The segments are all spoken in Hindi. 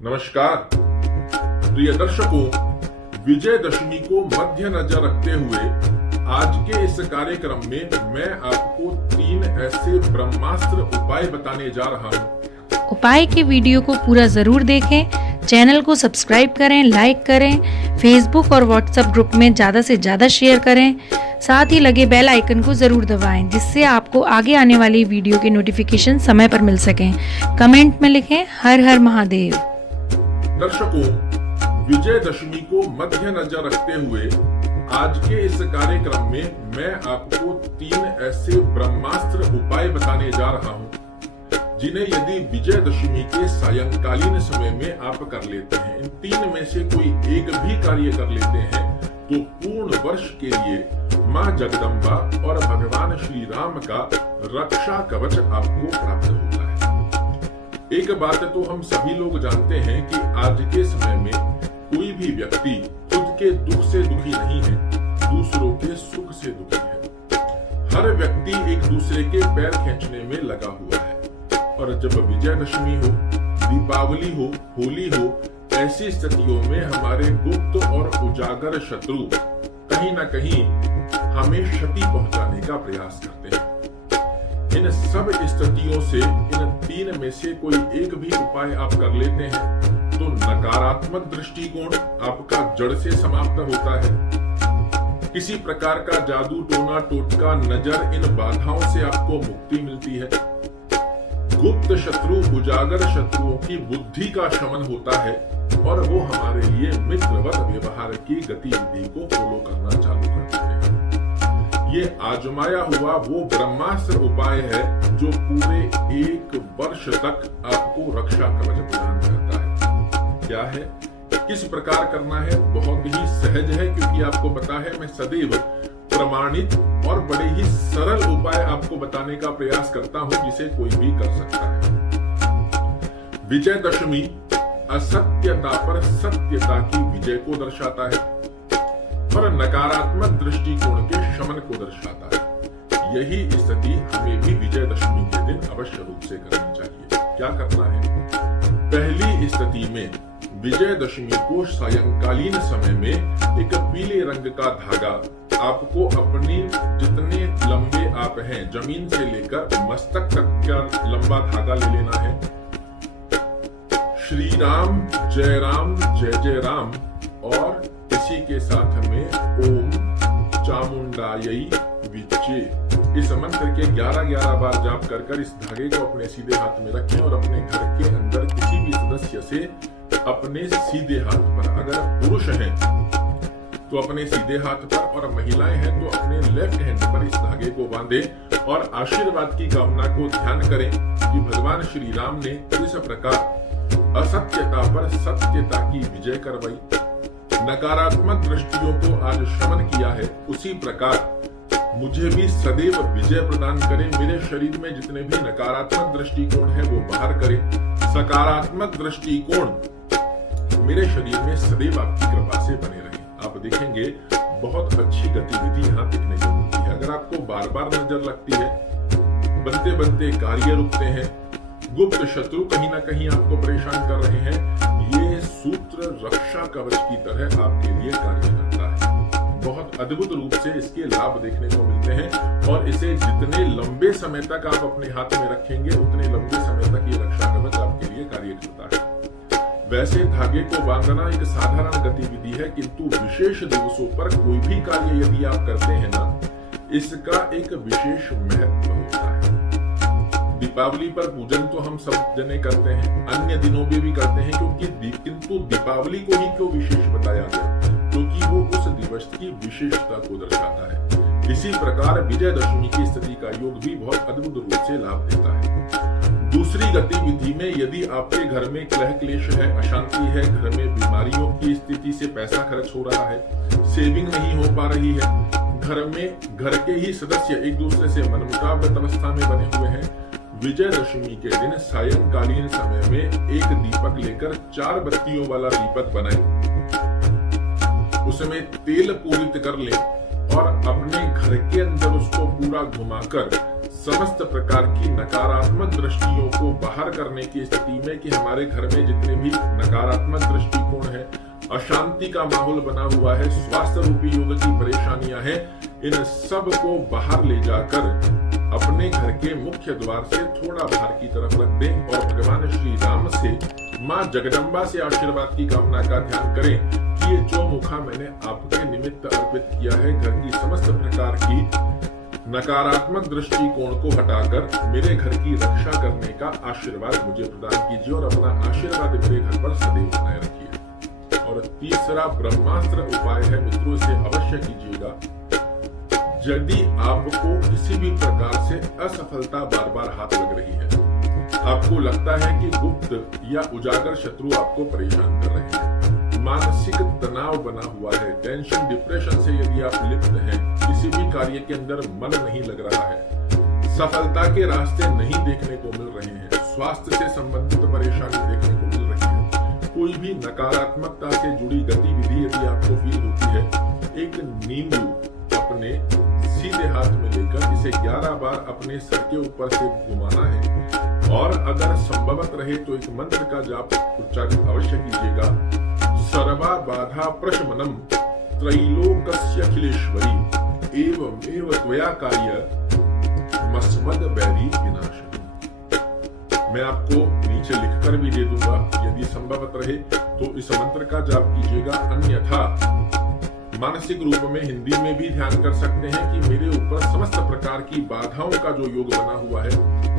नमस्कार प्रिय दर्शकों, विजयदशमी को मध्य नजर रखते हुए आज के इस कार्यक्रम में मैं आपको 3 ऐसे ब्रह्मास्त्र उपाय बताने जा रहा हूँ। उपाय के वीडियो को पूरा जरूर देखें, चैनल को सब्सक्राइब करें, लाइक करें, फेसबुक और व्हाट्सएप ग्रुप में ज़्यादा से ज़्यादा शेयर करें। साथ ही लगे बेल आइकन को ज़रूर दबाएं, जिससे आपको आगे आने वाली वीडियो के नोटिफिकेशन समय पर मिल सकें। कमेंट में लिखें हर हर महादेव। दर्शकों, विजयदशमी को मध्य नजर रखते हुए आज के इस कार्यक्रम में मैं आपको 3 ऐसे ब्रह्मास्त्र उपाय बताने जा रहा हूँ, जिन्हें यदि विजयदशमी के सायंकालीन समय में आप कर लेते हैं, इन 3 में से कोई एक भी कार्य कर लेते हैं, तो पूर्ण वर्ष के लिए माँ जगदम्बा और भगवान श्री राम का रक्षा कवच आपको प्राप्त होता है। एक बात तो हम सभी लोग जानते हैं कि आज के समय में कोई भी व्यक्ति खुद के दुख से दुखी नहीं है, दूसरों के सुख से दुखी है। हर व्यक्ति एक दूसरे के पैर खींचने में लगा हुआ है, और जब विजयदशमी हो, दीपावली हो, होली हो, ऐसी स्थितियों में हमारे गुप्त और उजागर शत्रु कहीं न कहीं हमें क्षति पहुंचाने का प्रयास करते हैं। इन सब स्थितियों से इन 3 में से कोई एक भी उपाय आप कर लेते हैं तो नकारात्मक दृष्टिकोण आपका जड़ से समाप्त होता है। किसी प्रकार का जादू टोना टोटका नजर इन बाधाओं से आपको मुक्ति मिलती है। गुप्त शत्रु उजागर शत्रुओं की बुद्धि का शमन होता है और वो हमारे लिए मित्रवत व्यवहार की गतिविधि को फॉलो करना चालू कर देते हैं। ये आजमाया हुआ वो ब्रह्मास्त्र उपाय है जो पूरे 1 वर्ष तक आपको रक्षा कवच प्रदान करता है। क्या है, किस प्रकार करना है, बहुत ही सहज है, क्योंकि आपको पता है मैं सदैव प्रमाणित और बड़े ही सरल उपाय आपको बताने का प्रयास करता हूं, जिसे कोई भी कर सकता है। विजयदशमी असत्यता पर सत्यता की विजय को दर्शाता है और नकारात्मक दृष्टिकोण के शमन को दर्शाता है। यही स्थिति हमें भी विजयदशमी के दिन अवश्य रूप से करनी चाहिए। क्या करना है? पहली स्थिति में विजयदशमी को सायंकालीन समय में एक पीले रंग का धागा आपको अपनी जितने लंबे आप हैं, जमीन से लेकर मस्तक तक का लंबा धागा ले लेना है। श्री राम जय जय राम और इसी के साथ में ओम चामुंडायई विचे, इस मंत्र के 11-11 बार जाप कर इस धागे को अपने सीधे हाथ में रखें और अपने घर के अंदर किसी भी सदस्य से अपने सीधे हाथ पर, अगर पुरुष हैं तो अपने सीधे हाथ पर और महिलाएं हैं तो अपने लेफ्ट हैंड पर इस धागे को बांधे और आशीर्वाद की कामना को ध्यान करें कि भगवान श्री राम ने इस प्रकार असत्यता पर सत्यता की विजय करवाई, नकारात्मक दृष्टियों को आज शमन किया है। उसी प्रकार मुझे भी सदैव विजय प्रदान करें, मेरे शरीर में जितने भी नकारात्मक दृष्टिकोण है वो बाहर करे, सकारात्मक दृष्टिकोण मेरे शरीर में सदैव आपकी कृपा से बने रहे। आप देखेंगे बहुत अच्छी गतिविधि यहाँ दिखने को मिलती है। अगर आपको बार बार नजर लगती है, बनते बनते कार्य रुकते हैं, गुप्त शत्रु कहीं ना कहीं आपको परेशान कर रहे हैं, ये सूत्र रक्षा कवच की तरह आपके लिए कार्य करता है। बहुत अद्भुत रूप से इसके लाभ देखने को मिलते हैं और इसे जितने लंबे समय तक आप अपने हाथ में रखेंगे, उतने लंबे समय तक ये रक्षा कवच आपके लिए कार्य करता है। वैसे धागे को बांधना एक साधारण गतिविधि है, किंतु विशेष दिवसों पर कोई भी कार्य यदि आप करते हैं ना, इसका एक विशेष महत्व होता है। दीपावली पर पूजन तो हम सब जने करते हैं, अन्य दिनों में भी करते हैं, किंतु दीपावली को ही क्यों विशेष बताया गया? क्योंकि वो उस दिवस की विशेषता को दर्शाता है। इसी प्रकार विजयदशमी की स्थिति का योग भी बहुत अद्भुत रूप से लाभ देता है। दूसरी गतिविधि में यदि आपके घर में कलह क्लेश है, अशांति है, घर में बीमारियों की स्थिति से पैसा खर्च हो रहा है, सेविंग नहीं हो पा रही है, घर में घर के ही सदस्य एक दूसरे से मनमुटावगत अवस्था में बने हुए हैं, विजयदशमी के दिन सायंकालीन समय में एक दीपक लेकर 4 बत्तियों वाला दीपक बनाएं, उसमें तेल पूरित कर लें और अपने घर के अंदर उसको पूरा घुमाकर समस्त प्रकार की नकारात्मक दृष्टियों को बाहर करने की स्थिति में कि हमारे घर में जितने भी नकारात्मक दृष्टिकोण है, अशांति का माहौल बना हुआ है, स्वास्थ्य रूपी योग की परेशानियां हैं, इन सब को बाहर ले जाकर अपने घर के मुख्य द्वार से थोड़ा बाहर की तरफ रख दें और भगवान श्री राम से, माँ जगदम्बा से आशीर्वाद की कामना का ध्यान करें कि ये चौमुखा मैंने आपके निमित्त अर्पित किया है, घर की समस्त प्रकार की नकारात्मक दृष्टिकोण को हटाकर मेरे घर की रक्षा करने का आशीर्वाद मुझे प्रदान कीजिए और अपना आशीर्वाद मेरे घर पर सदैव बनाए रखिए। और तीसरा ब्रह्मास्त्र उपाय है मित्रों, इसे अवश्य कीजिएगा। यदि आपको किसी भी प्रकार से असफलता बार बार हाथ लग रही है, आपको लगता है कि गुप्त या उजागर शत्रु आपको परेशान कर रहे हैं, मानसिक तनाव बना हुआ है, टेंशन डिप्रेशन से यदि आप लिप्त हैं, किसी भी कार्य के अंदर मन नहीं लग रहा है, सफलता के रास्ते नहीं देखने को मिल रहे हैं, स्वास्थ्य से संबंधित परेशानी देखने को मिल रही है, कोई भी नकारात्मकता से जुड़ी गतिविधि यदि आपको फील होती है, एक नींबू अपने सीधे हाथ में लेकर इसे 11 बार अपने सर के ऊपर से घुमाना है और अगर संभवत रहे तो एक मंत्र का जाप उच्चारित अवश्य कीजिएगा। सर्वा बाधा प्रशमनम त्रैलोक्यखिलेश्वरी एवमेव त्वया कार्य मस्मद वैरी विनाशनम। मैं आपको नीचे लिखकर भी दे दूंगा, यदि संभवत रहे तो इस मंत्र का जाप कीजिएगा, अन्यथा मानसिक रूप में हिंदी में भी ध्यान कर सकते हैं कि मेरे ऊपर समस्त प्रकार की बाधाओं का जो योग बना हुआ है,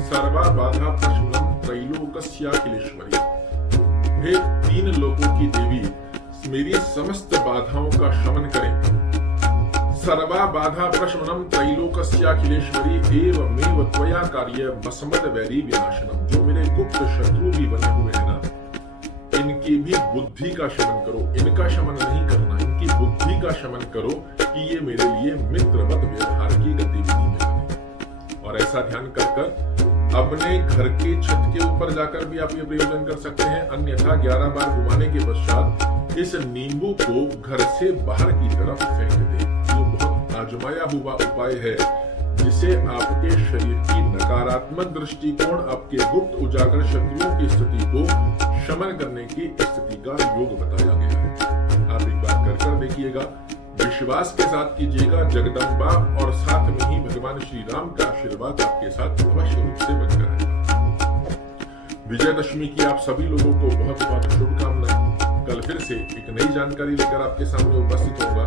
सर्वा बाधा प्रशमनम त्रैलोक्यखिलेश्वरी, हे 3 लोकों की देवी मेरी समस्त बाधाओं का शमन करें। सर्वा बाधा प्रशमनम त्रैलोक्यखिलेश्वरी एवमेव त्वया कार्य मस्मद वैरी विनाशनम। जो मेरे गुप्त शत्रु भी बने हुए हैं ना, इनकी भी बुद्धि का शमन करो, इनका शमन नहीं करना, इनकी बुद्धि का शमन करो कि ये मेरे लिए मित्रवत व्यवहार की गतिविधि में बने। और ऐसा ध्यान कर अपने घर के छत के ऊपर जाकर भी आप ये प्रयोजन कर सकते हैं, अन्यथा 11 बार घुमाने के पश्चात इस नींबू को घर से बाहर की तरफ फेंक दें। ये बहुत आजमाया हुआ उपाय है जिसे आपके शरीर की नकारात्मक दृष्टिकोण, आपके गुप्त उजागर शत्रुओं की स्थिति को शमन करने की स्थिति का योग बताया गया है। आप एक बार कर देखिएगा, विश्वास के साथ कीजिएगा, जगदम्बा और साथ में ही भगवान श्री राम का आशीर्वाद आपके साथ अवश्य रूप से बनकर रहेगा। विजयदशमी की आप सभी लोगों को बहुत बहुत शुभकामनाएं। कल फिर से एक नई जानकारी लेकर आपके सामने उपस्थित होगा।